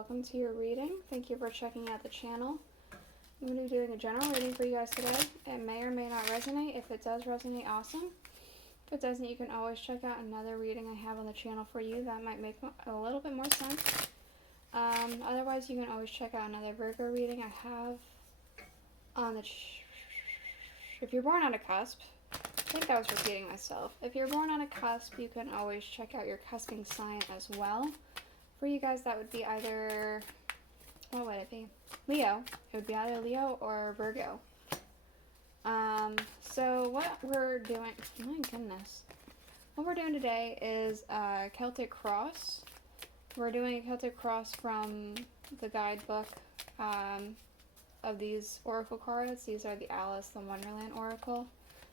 welcome to your reading. Thank you for checking out the channel. I'm going to be doing a general reading for you guys today. It may or may not resonate. If it does resonate, awesome. If it doesn't, you can always check out another reading I have on the channel for you. That might make a little bit more sense. Otherwise, you can always check out another Virgo reading I have on the... If you're born on a cusp, I think I was repeating myself. If you're born on a cusp, you can always check out your cusping sign as well. For you guys, that would be either, what would it be? Leo. It would be either Leo or Virgo. So what we're doing, my goodness. What we're doing today is a Celtic cross. We're doing a Celtic cross from the guidebook of these oracle cards. These are the Alice, the Wonderland oracle.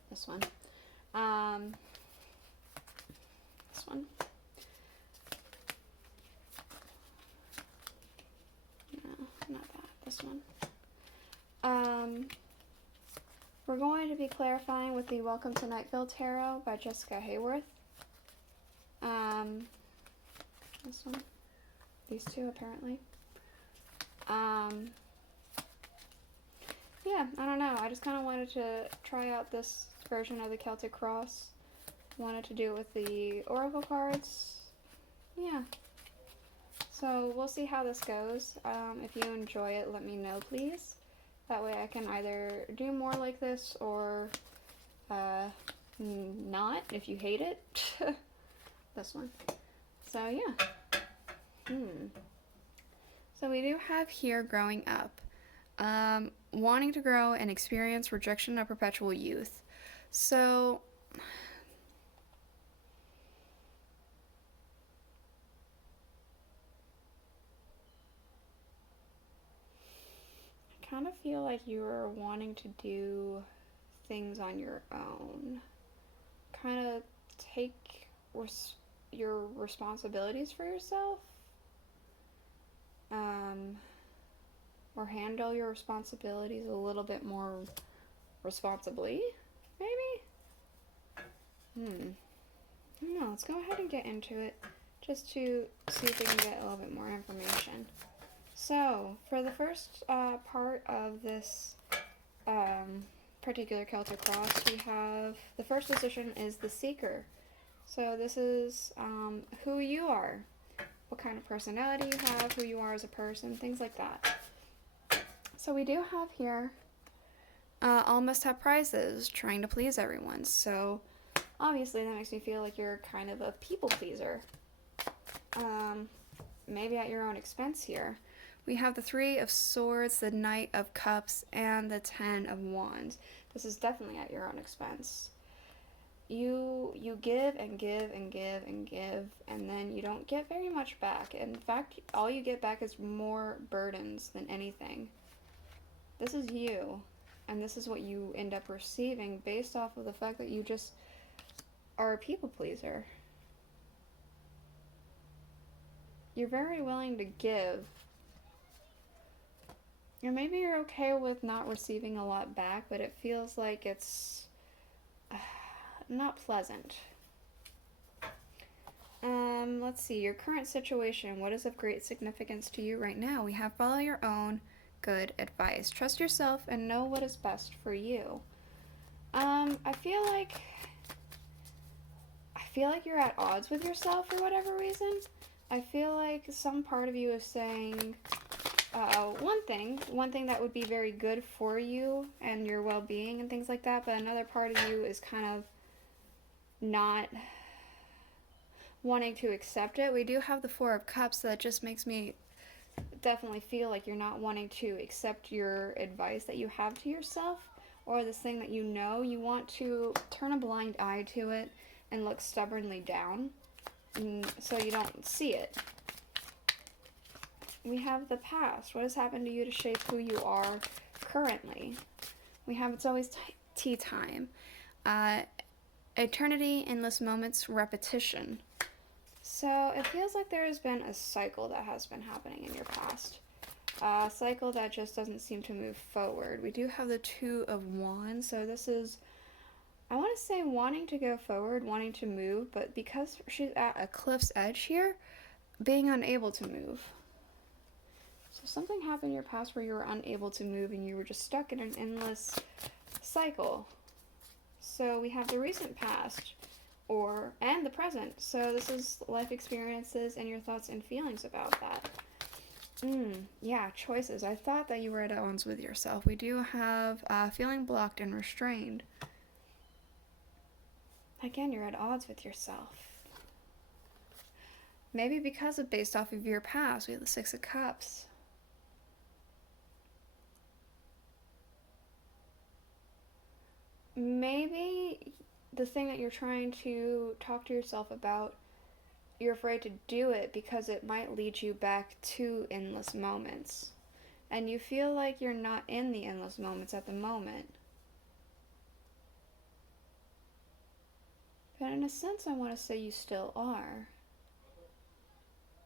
This one. This one. Not that, this one. We're going to be clarifying with the Welcome to Nightville Tarot by Jessica Hayworth. This one. These two, apparently. Yeah, I don't know. I just kind of wanted to try out this version of the Celtic Cross. Wanted to do it with the Oracle cards. Yeah. So we'll see how this goes. If you enjoy it, let me know, please. That way I can either do more like this or not, if you hate it. This one. So, yeah. So we do have here growing up. Wanting to grow and experience rejection of perpetual youth. So... kind of feel like you're wanting to do things on your own. Kind of take your responsibilities for yourself. Or handle your responsibilities a little bit more responsibly, maybe? I don't know, let's go ahead and get into it just to see if we can get a little bit more information. So, for the first part of this particular Celtic cross, we have, the first position is the Seeker. So this is who you are, what kind of personality you have, who you are as a person, things like that. So we do have here, all must have prizes, trying to please everyone. So obviously that makes me feel like you're kind of a people pleaser. Maybe at your own expense here. We have the Three of Swords, the Knight of Cups, and the Ten of Wands. This is definitely at your own expense. You give and give and give and give, and then you don't get very much back. In fact, all you get back is more burdens than anything. This is you, and this is what you end up receiving based off of the fact that you just are a people pleaser. You're very willing to give. Or maybe you're okay with not receiving a lot back, but it feels like it's not pleasant. Let's see, your current situation. What is of great significance to you right now? We have follow your own good advice. Trust yourself and know what is best for you. I feel like you're at odds with yourself for whatever reason. I feel like some part of you is saying... one thing that would be very good for you and your well-being and things like that, but another part of you is kind of not wanting to accept it. We do have the Four of Cups, so that just makes me definitely feel like you're not wanting to accept your advice that you have to yourself, or this thing that you know. You want to turn a blind eye to it and look stubbornly down, so you don't see it. We have the past. What has happened to you to shape who you are currently? We have it's always tea time. Eternity, endless moments, repetition. So it feels like there has been a cycle that has been happening in your past. A cycle that just doesn't seem to move forward. We do have the Two of Wands. So this is, I want to say wanting to go forward, wanting to move, but because she's at a cliff's edge here, being unable to move. So something happened in your past where you were unable to move and you were just stuck in an endless cycle. So we have the recent past and the present. So this is life experiences and your thoughts and feelings about that. Yeah, choices. I thought that you were at odds with yourself. We do have feeling blocked and restrained. Again, you're at odds with yourself. Maybe because of based off of your past. We have the Six of Cups. Maybe the thing that you're trying to talk to yourself about, you're afraid to do it because it might lead you back to endless moments. And you feel like you're not in the endless moments at the moment. But in a sense, I want to say you still are.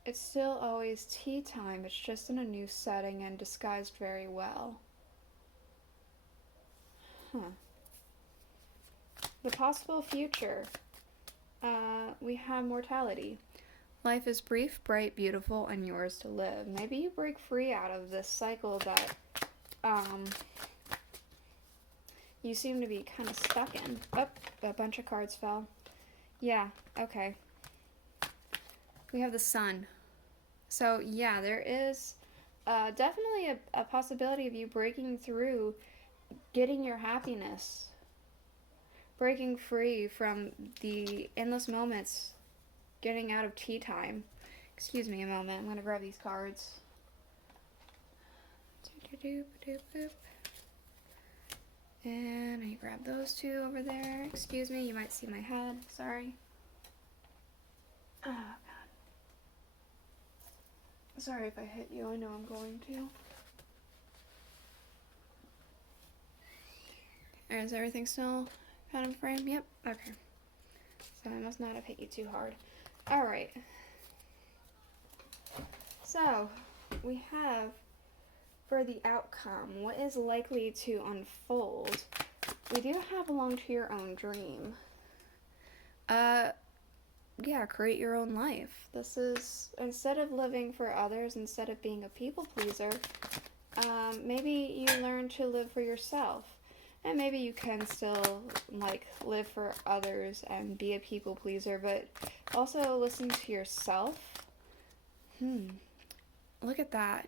It's still always tea time, it's just in a new setting and disguised very well. The possible future. We have mortality. Life is brief, bright, beautiful, and yours to live. Maybe you break free out of this cycle that you seem to be kind of stuck in. Oh, a bunch of cards fell. Yeah, okay. We have the Sun. So, yeah, there is definitely a possibility of you breaking through, getting your happiness, breaking free from the endless moments, getting out of tea time. Excuse me a moment. I'm going to grab these cards. And I grab those two over there. Excuse me, you might see my head. Sorry. Oh, God. Sorry if I hit you. I know I'm going to. Is everything still kind of framed? Yep. Okay. So I must not have hit you too hard. Alright. So, we have for the outcome, what is likely to unfold. We do have belong to your own dream. Yeah, create your own life. This is, instead of living for others, instead of being a people pleaser, maybe you learn to live for yourself. And maybe you can still, like, live for others and be a people pleaser, but also listen to yourself. Look at that.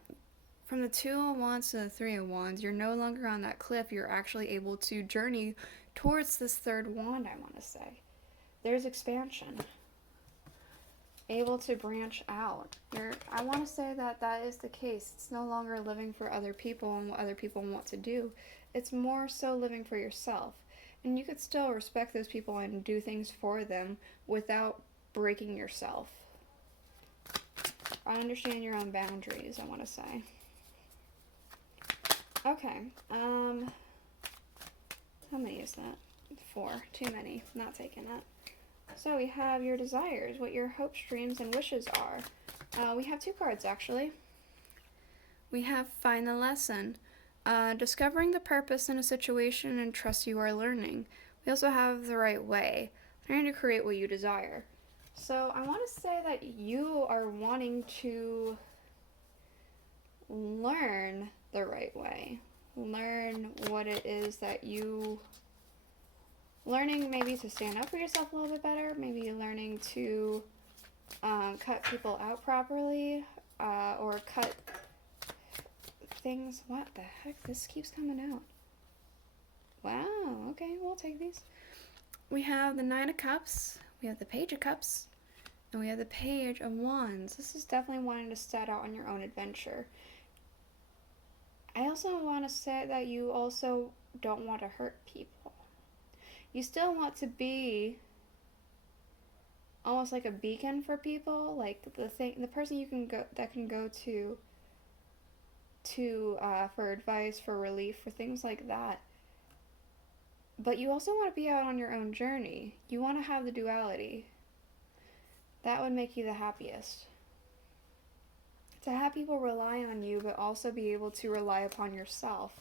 From the Two of Wands to the Three of Wands, you're no longer on that cliff. You're actually able to journey towards this third wand, I want to say. There's expansion. Able to branch out. I want to say that that is the case. It's no longer living for other people and what other people want to do. It's more so living for yourself. And you could still respect those people and do things for them without breaking yourself. I understand your own boundaries, I want to say. Okay. How many is that? 4. Too many. Not taking that. So we have your desires, what your hopes, dreams, and wishes are. We have 2 cards, actually. We have Find the Lesson. Discovering the purpose in a situation and trust you are learning. We also have The Right Way. Trying to create what you desire. So I want to say that you are wanting to learn the right way. Learn what it is that you... Learning maybe to stand up for yourself a little bit better. Maybe learning to cut people out properly. Or cut things... What the heck? This keeps coming out. Wow. Okay, we'll take these. We have the Nine of Cups. We have the Page of Cups. And we have the Page of Wands. This is definitely wanting to set out on your own adventure. I also want to say that you also don't want to hurt people. You still want to be almost like a beacon for people, like the person you can go to for advice, for relief, for things like that. But you also want to be out on your own journey. You want to have the duality. That would make you the happiest. To have people rely on you, but also be able to rely upon yourself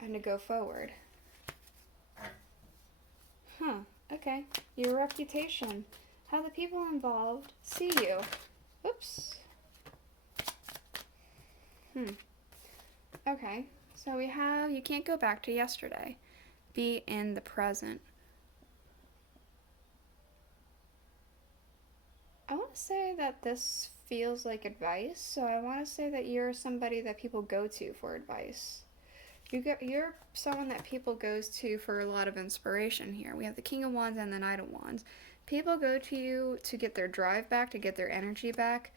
and to go forward. Okay. Your reputation. How the people involved see you. Oops. Okay, so we have, you can't go back to yesterday. Be in the present. I want to say that this feels like advice, so I want to say that you're somebody that people go to for advice. You're someone that people goes to for a lot of inspiration here. We have the King of Wands and the Knight of Wands. People go to you to get their drive back, to get their energy back,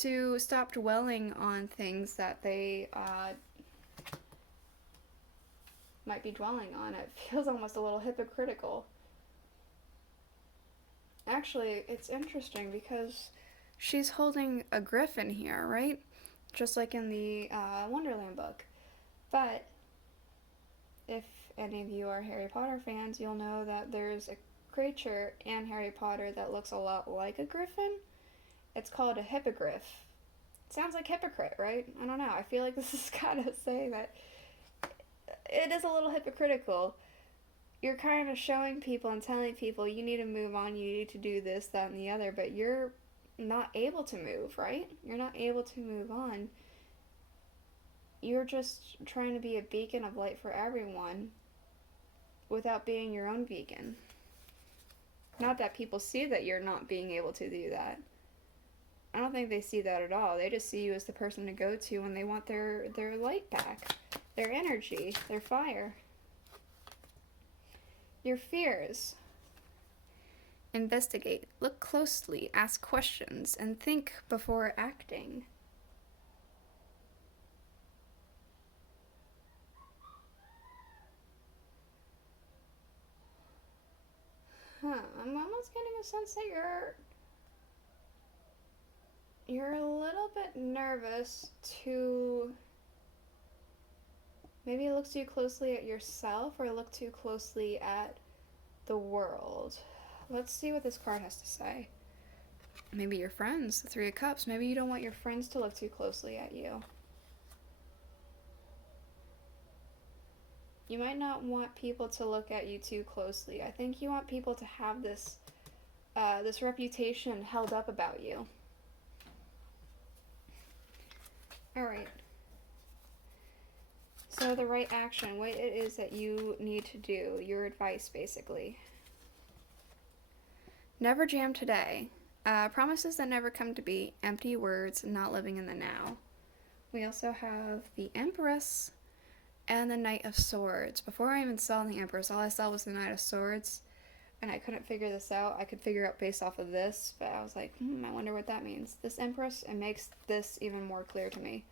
to stop dwelling on things that they might be dwelling on. It feels almost a little hypocritical. Actually, it's interesting because she's holding a griffin here, right? Just like in the Wonderland book. But if any of you are Harry Potter fans, you'll know that there's a creature in Harry Potter that looks a lot like a griffin. It's called a hippogriff. It sounds like hypocrite, right? I don't know. I feel like this is kind of saying that it is a little hypocritical. You're kind of showing people and telling people you need to move on, you need to do this, that, and the other, but you're not able to move, right? You're not able to move on. You're just trying to be a beacon of light for everyone without being your own beacon. Not that people see that you're not being able to do that. I don't think they see that at all. They just see you as the person to go to when they want their light back, their energy, their fire. Your fears. Investigate, look closely, ask questions, and think before acting. I'm almost getting a sense that you're a little bit nervous to maybe look too closely at yourself or look too closely at the world. Let's see what this card has to say. Maybe your friends, the Three of Cups. Maybe you don't want your friends to look too closely at you. You might not want people to look at you too closely. I think you want people to have this reputation held up about you. Alright. So the right action, what it is that you need to do, your advice basically. Never jam today. Promises that never come to be, empty words, not living in the now. We also have the Empress and the Knight of Swords. Before I even saw the Empress, all I saw was the Knight of Swords, and I couldn't figure this out. I could figure out based off of this, but I was like, I wonder what that means. This Empress, it makes this even more clear to me.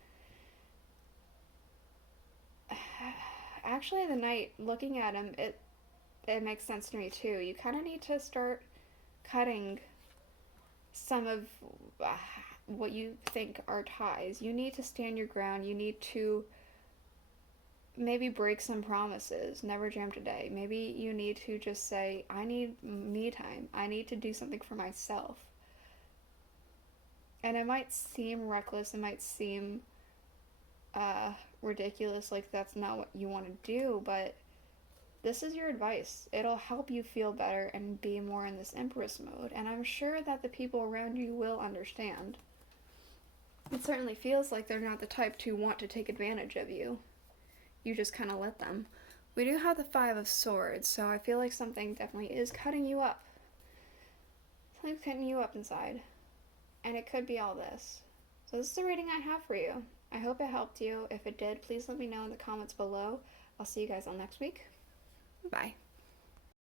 Actually, the Knight, looking at him, it makes sense to me too. You kind of need to start cutting some of what you think are ties. You need to stand your ground. You need to maybe break some promises. Never jam today. Maybe you need to just say, I need me time. I need to do something for myself. And it might seem reckless. It might seem ridiculous, like that's not what you want to do, but this is your advice. It'll help you feel better and be more in this Empress mode, and I'm sure that the people around you will understand. It certainly feels like they're not the type to want to take advantage of you. You just kind of let them. We do have the Five of Swords, so I feel like something definitely is cutting you up. Something's cutting you up inside. And it could be all this. So this is the reading I have for you. I hope it helped you. If it did, please let me know in the comments below. I'll see you guys all next week. Bye.